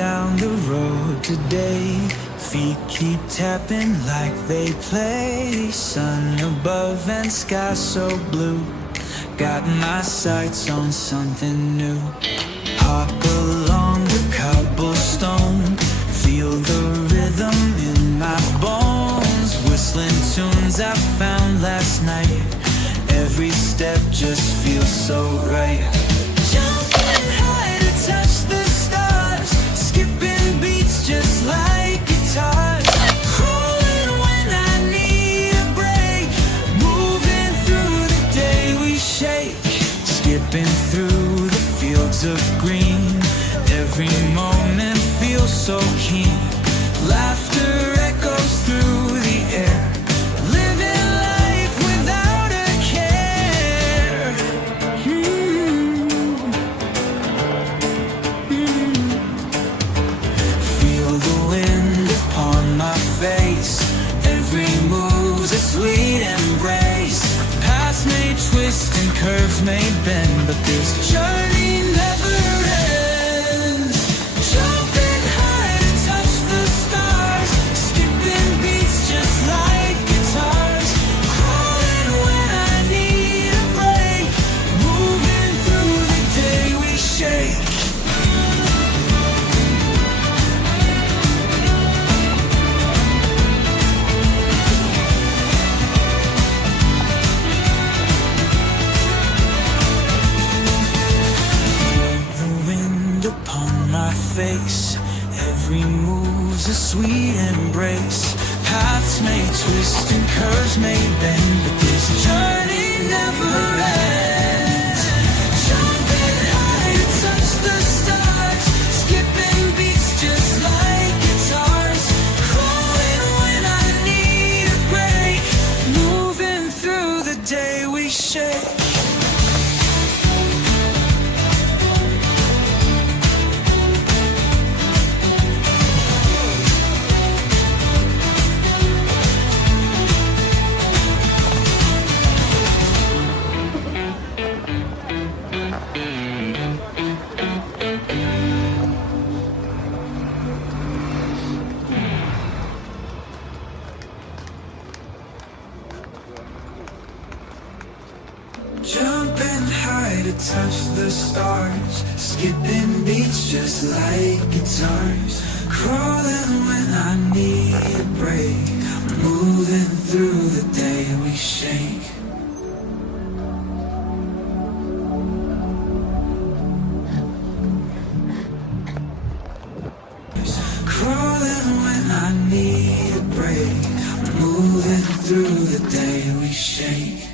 down the road today. Feet keep tapping like they play. Sun above and sky so blue. Got my sights on something new. Hop along the cobblestone. Feel the rhythm in my bones. Whistling tunes I found last night. Every step just feels so right. Jumping high to touch the stars. Skipping beats just like guitars. Crawling when I need a break. Moving through the day we shake. Skipping through the fields of green. Every moment feels so keen. Laughter echoes through the air. Living life without a care. Feel the wind upon my face. Every move's a sweet embrace. Paths may twist and curves may bend, but this journey never ends. Jumping high to touch the stars. Skipping beats just like guitars. Crawling when I need a break. Moving through the day we shake. Upon my face, every move's a sweet embrace. Paths may twist and curves may bend, but this journey never ends. Jumping high to touch the stars. Skipping beats just like guitars. Crawling when I need a break. Moving through the day we shake. Jumping high to touch the stars. Skipping beats just like guitars. Crawling when I need a break. Moving through the day we shake. Crawling when I need a break. Moving through the day we shake.